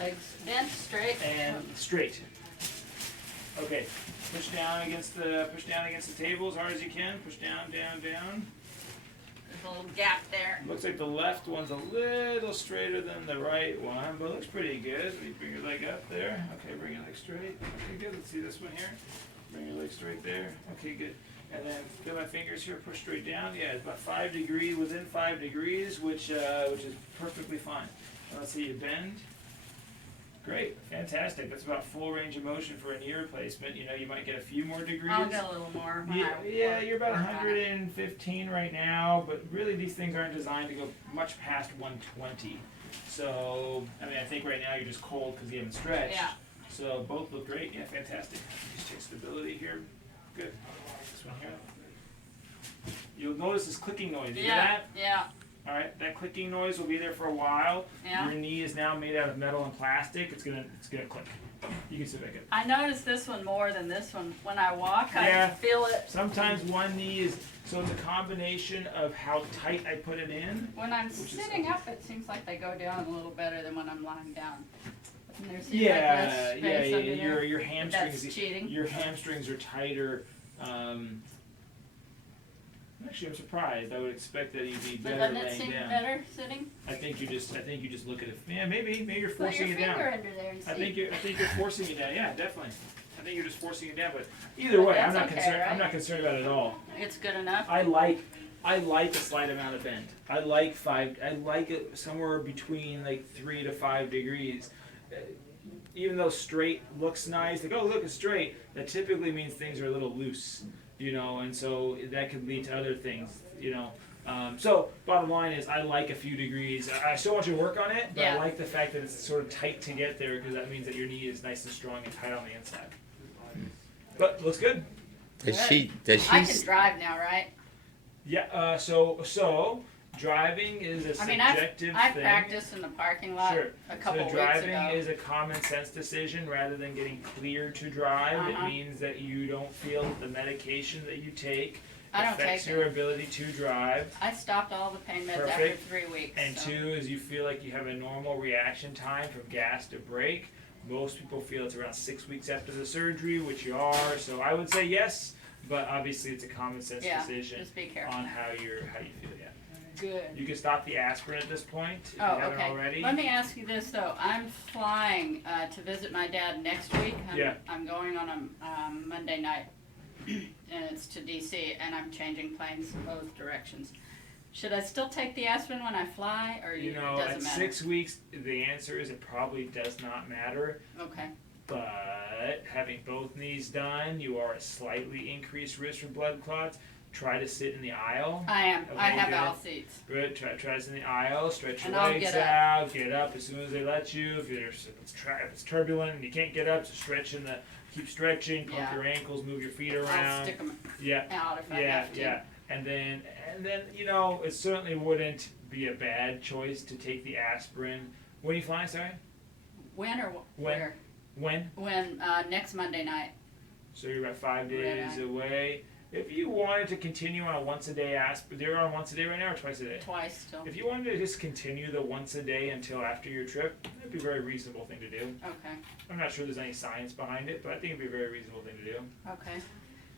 Legs bent, straight. And straight. Okay. Push down against the table as hard as you can. Push down, down, down. There's a little gap there. Looks like the left one's a little straighter than the right one, but it looks pretty good. Let me bring your leg up there. Okay, bring your leg straight. Okay, good. Let's see this one here. Bring your leg straight there. Okay, good. And then feel my fingers here. Push straight down. Yeah, it's about 5 degrees, within 5 degrees, which is perfectly fine. Let's see you bend. Great, fantastic. That's about full range of motion for a knee replacement. You know, you might get a few more degrees. I'll get a little more. Yeah, you're about 115 right now, but really these things aren't designed to go much past 120. So, I mean, I think right now you're just cold because you haven't stretched. Yeah. So both look great. Yeah, fantastic. Just check stability here. Good. This one here. You'll notice this clicking noise. You hear that? Yeah. All right, that clicking noise will be there for a while. Yeah. Your knee is now made out of metal and plastic. It's gonna click. You can sit back up. I notice this one more than this one. When I walk, I feel it. Sometimes one knee is, so it's a combination of how tight I put it in. When I'm sitting up, it seems like they go down a little better than when I'm lying down. And there seems like less space under there. Your hamstrings. That's cheating. Your hamstrings are tighter. Actually, I'm surprised. I would expect that you'd be better laying down. But doesn't it seem better sitting? I think you just look at it. Yeah, maybe you're forcing it down. Put your finger under there and see. I think you're forcing it down. Yeah, definitely. I think you're just forcing it down. But either way, I'm not concerned. Right? I'm not concerned about it at all. It's good enough. I like a slight amount of bend. I like it somewhere between like 3 to 5 degrees. Even though straight looks nice, like, oh look, it's straight. That typically means things are a little loose. You know, and so that could lead to other things, you know. So bottom line is I like a few degrees. I still want you to work on it, but I like the fact that it's sort of tight to get there because that means that your knee is nice and strong and tight on the inside. But looks good. Does she? I can drive now, right? Yeah, so driving is a subjective I thing. practiced in the parking lot a couple weeks ago. So driving is a common sense decision rather than getting cleared to drive. It means that you don't feel that the medication that you take affects your ability to drive. I stopped all the pain meds after 3 weeks. And 2 is you feel like you have a normal reaction time from gas to brake. Most people feel it's around 6 weeks after the surgery, which you are. So I would say yes, but obviously it's a common sense decision just be careful. on how you feel. Yeah. Good. You can stop the aspirin at this point if you haven't already. Let me ask you this though. I'm flying to visit my dad next week. I'm going on a Monday night, and it's to DC, and I'm changing planes in both directions. Should I still take the aspirin when I fly, or you know, doesn't at matter? 6 weeks, the answer is it probably does not matter. Okay. But having both knees done, you are at slightly increased risk for blood clots. Try to sit in the aisle. I am. Okay, I have aisle seats. Good. Try to sit in the aisle. Stretch your And legs out. Get up as soon as they let you. If it's turbulent and you can't get up, just keep stretching. Pump your ankles. Move your feet around. I'll stick them out if I have to. Yeah. And then you know it certainly wouldn't be a bad choice to take the aspirin. When are you flying? Sorry. When or where? When? When next Monday night. So you're about 5 days away. If you wanted to continue on a once-a-day aspirin, they're on once a day right now or twice a day? Twice still. If you wanted to just continue the once a day until after your trip, that'd be a very reasonable thing to do. Okay. I'm not sure there's any science behind it, but I think it'd be a very reasonable thing to do. Okay.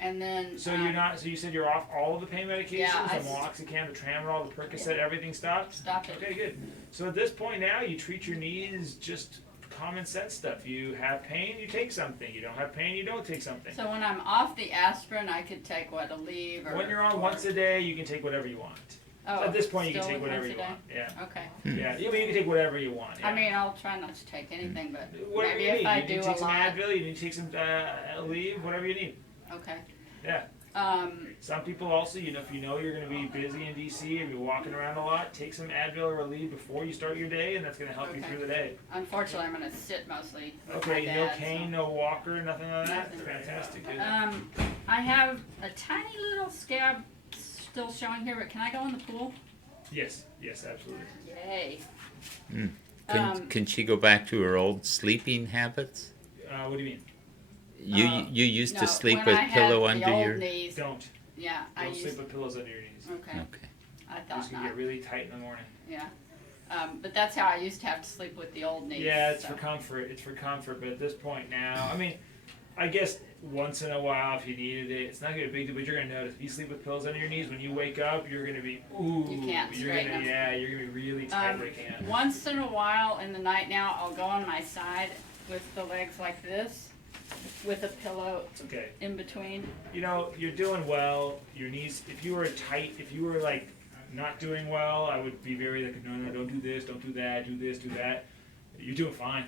And then. So you're not. So you said you're off all of the pain medications, yeah, the Meloxicam, the Tramadol, the Percocet, everything stopped. Stopped it. Okay, good. So at this point now, you treat your knees just common sense stuff. You have pain, you take something. You don't have pain, you don't take something. So when I'm off the aspirin, I could take what, a leave or. When you're on once a day, you can take whatever you want. Oh, at this point, you can still take whatever you once a want. Yeah. Okay. Yeah, you can take whatever you want. Yeah. I mean, I'll try not to take anything, but whatever maybe you if need. I You do need to take some lot. Advil, you need to take some leave, whatever you need. Okay. Yeah. Some people also, you know, if you know you're going to be busy in DC and you're walking around a lot, take some Advil or Aleve before you start your day, and that's going to help you through the day. Unfortunately, I'm going to sit mostly. With Okay, my no dad, cane, no walker, nothing like that? Fantastic. Good. I have a tiny little scab still showing here, but can I go in the pool? Yes, absolutely. Yay. Can she go back to her old sleeping habits? What do you mean? You used to sleep when with I pillow had under the old your. Knees, Don't. Yeah, Don't sleep with pillows under your knees. Okay. Okay. I It's thought going to not. get really tight in the morning. Yeah. But that's how I used to have to sleep with the old knees. Yeah, it's for comfort. It's for comfort. But at this point now, I mean, I guess once in a while if you needed it, it's not gonna be a big deal. But you're gonna notice if you sleep with pillows under your knees, when you wake up, you're gonna be You can't straighten them. Yeah, you're gonna be really tight waking up. Once in a while in the night now, I'll go on my side with the legs like this, with a pillow Okay. in between. You know, you're doing well. Your knees. If you were tight, if you were like not doing well, I would be very like, no, don't do this, don't do that, do this, do that. You're doing fine.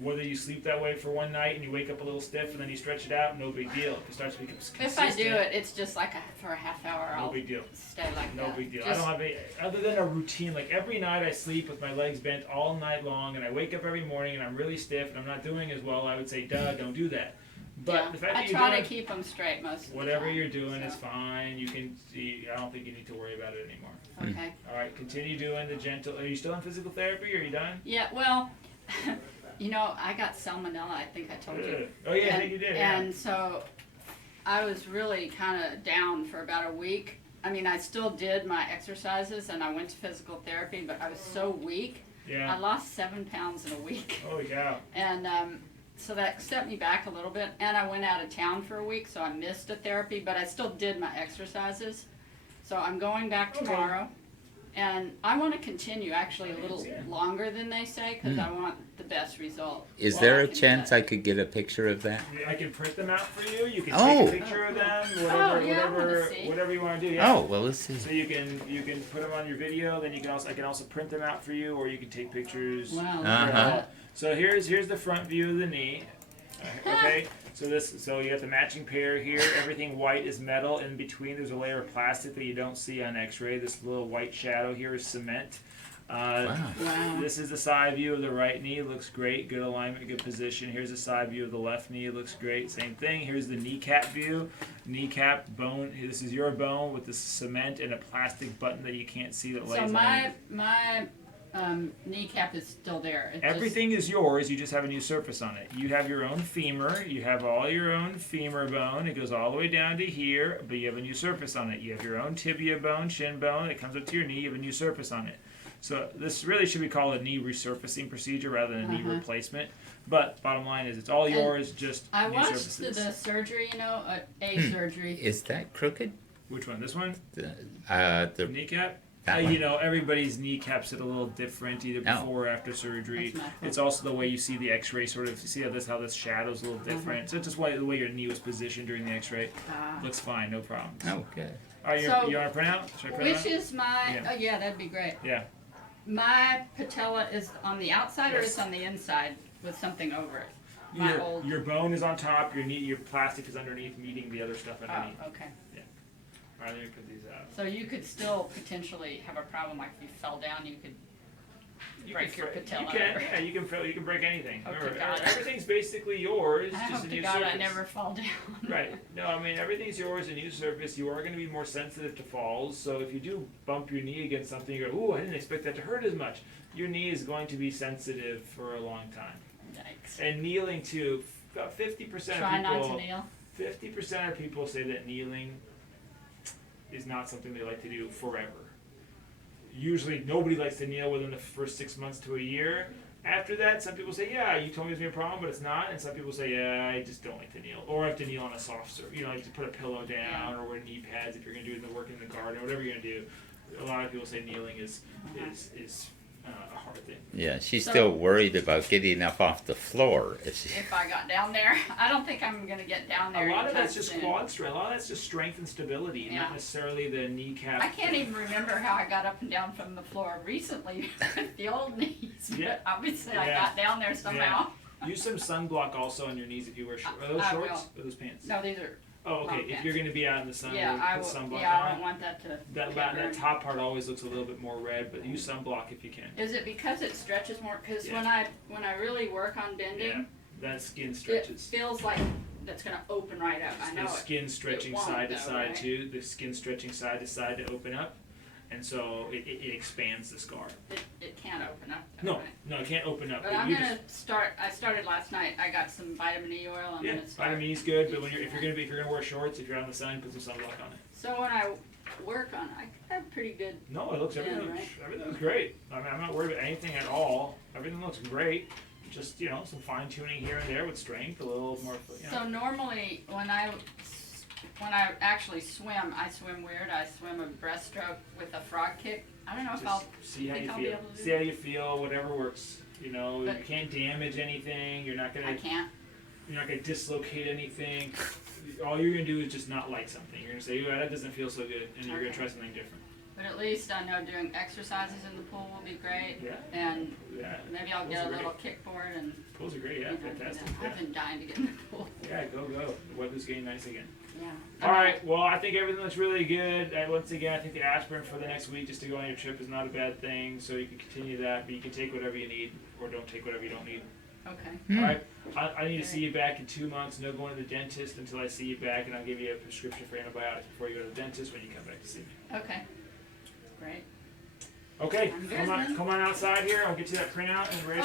Whether you sleep that way for one night and you wake up a little stiff and then you stretch it out, no big deal. If it starts to become consistent. If I do it, it's just like for a half hour. No I'll big deal. stay like No that. big deal. I Just- don't have any, other than a routine. Like every night I sleep with my legs bent all night long and I wake up every morning and I'm really stiff and I'm not doing as well, I would say, duh, don't do that. But yeah, the fact I that you're try doing to keep them straight most of the whatever time. you're doing so. is fine. You can see, I don't think you need to worry about it anymore. Okay. All right, continue doing the gentle. Are you still in physical therapy or are you done? Yeah, well, you know, I got salmonella, I think I told you. Oh yeah, I and, think you did. Yeah. And so I was really kind of down for about a week. I mean, I still did my exercises and I went to physical therapy, but I was so weak. I Yeah. lost 7 pounds in a week. Oh yeah. And so that set me back a little bit. And I went out of town for a week, so I missed a therapy, but I still did my exercises. So I'm going back Okay. tomorrow. And I want to continue actually a little Yeah. longer than they say because I want the best result. Is Well, there I a can do chance that. I could get a picture of that? I can print them out for you. You can Oh. take a picture of them. Oh, Whatever, yeah, I wanna whatever, see. whatever you want to do. Yeah. Oh, well, let's see. So you can put them on your video. Then you can also I can also print them out for you, or you can take pictures. Wow. look Uh-huh. at that. So here's the front view of the knee. Okay. So you got the matching pair here. Everything white is metal. In between, there's a layer of plastic that you don't see on X-ray. This little white shadow here is cement. Wow. Wow. This is the side view of the right knee. Looks great. Good alignment, good position. Here's the side view of the left knee. Looks great. Same thing. Here's the kneecap view. Kneecap bone. This is your bone with the cement and a plastic button that you can't see that lays So on. my kneecap is still there. It Everything is yours. You just have a new surface on it. You have your own femur. You have all your own femur bone. It goes all the way down to here, but you have a new surface on it. You have your own tibia bone, shin bone. It comes up to your knee. You have a new surface on it. So this really should be called a knee resurfacing procedure rather than a knee replacement. But bottom line is, it's all And yours. Just I new watched surfaces. the surgery, you know, a surgery. Is that crooked? Which one? This one? The Kneecap? that one. You know, everybody's kneecaps it a little different, either Oh. before or after surgery. That's my fault. It's also the way you see the X-ray. Sort of see how this shadow's a little different. So it's just the way your knee was positioned during the X-ray. Ah. Looks fine, no problem. Oh, good. All right, So, you want to print out? Should I print Which out? is my? Yeah. Oh yeah, that'd be great. Yeah. My patella is on the outside or Yes. it's on the inside with something over it. My Your, old. your bone is on top. Your plastic is underneath, meeting the other stuff underneath. Oh, okay. All right, let me put these out. So you could still potentially have a problem, like if you fell down, you could break your patella. You can, yeah, you can break anything. Okay, Remember, got it. everything's basically yours. I just hope a to new God surface. I never fall down. Right. No, I mean everything's yours, a new surface. You are going to be more sensitive to falls. So if you do bump your knee against something, you go, "Ooh, I didn't expect that to hurt as much." Your knee is going to be sensitive for a long time. Yikes. And kneeling too. About 50% Try of not to people. kneel. 50% of people say that kneeling is not something they like to do forever. Usually, nobody likes to kneel within the first 6 months to a year. After that, some people say, "Yeah, you told me it's gonna be a problem, but it's not." And some people say, "Yeah, I just don't like to kneel, or I have to kneel on a soft surface. You know, like to put a pillow down, or wear knee pads if you're gonna do the work in the garden, or whatever you're gonna do." A lot of people say kneeling is a hard thing. Yeah, she's So- still worried about getting up off the floor. Is she? If I got down there, I don't think I'm gonna get down there. A lot of anytime that's just soon. quad strength. A lot of that's just strength and stability, Yeah. not necessarily the kneecap. I can't even remember how I got up and down from the floor recently with the old knees. Yeah. But obviously, I Yeah. got down there somehow. Use some sunblock also on your knees if you wear shorts. Are those I shorts or those pants? No, these are. Oh, okay. long If pants. you're going to be out in the sun, Yeah, I put will. sunblock Yeah, I on. don't want that to. That get burned. top part always looks a little bit more red, but use sunblock if you can. Is it because it stretches more? Because Yeah. when I really work on bending, Yeah, that skin it stretches. feels like that's gonna open right up. I know The it. skin stretching won't, side to though, side right? too. The skin stretching side to side to open up, and so it expands the scar. It can't open up. Though, No, right? no, it can't open up. But I'm gonna start. I started last night. I got some vitamin E oil. I'm Yeah, gonna start. vitamin E is good, but if you're gonna wear shorts, if you're out in the sun, put some sunblock on it. So work on. I have pretty good. No, it looks everything. Right? Everything looks great. I mean, I'm not worried about anything at all. Everything looks great. Just some fine tuning here and there with strength, a little more. So normally when I actually swim, I swim weird. I swim a breaststroke with a frog kick. I don't know if I'll see how you I'll feel. be able to do See how you feel. Whatever works. You But- can't damage anything. You're not gonna. I can't. You're not gonna dislocate anything. All you're gonna do is just not like something. You're gonna say, "Ooh, that doesn't feel so good," and you're gonna try something different. But at least I know doing exercises in the pool will be great. Yeah. And Yeah. maybe I'll Pools get are a little great. kickboard and. Pools are great. Yeah, fantastic. Yeah. I've been dying to get in the pool. Yeah, go. The weather's getting nice again. Yeah. All right. Well, I think everything looks really good. Once again, I think the aspirin for the next week just to go on your trip is not a bad thing. So you can continue that, but you can take whatever you need or don't take whatever you don't need. Okay. All right. I need to see you back in 2 months. No going to the dentist until I see you back, and I'll give you a prescription for antibiotics before you go to the dentist when you come back to see me. Okay. Great. Okay. I'm good, then. Come on outside here. I'll get you that printout and ready.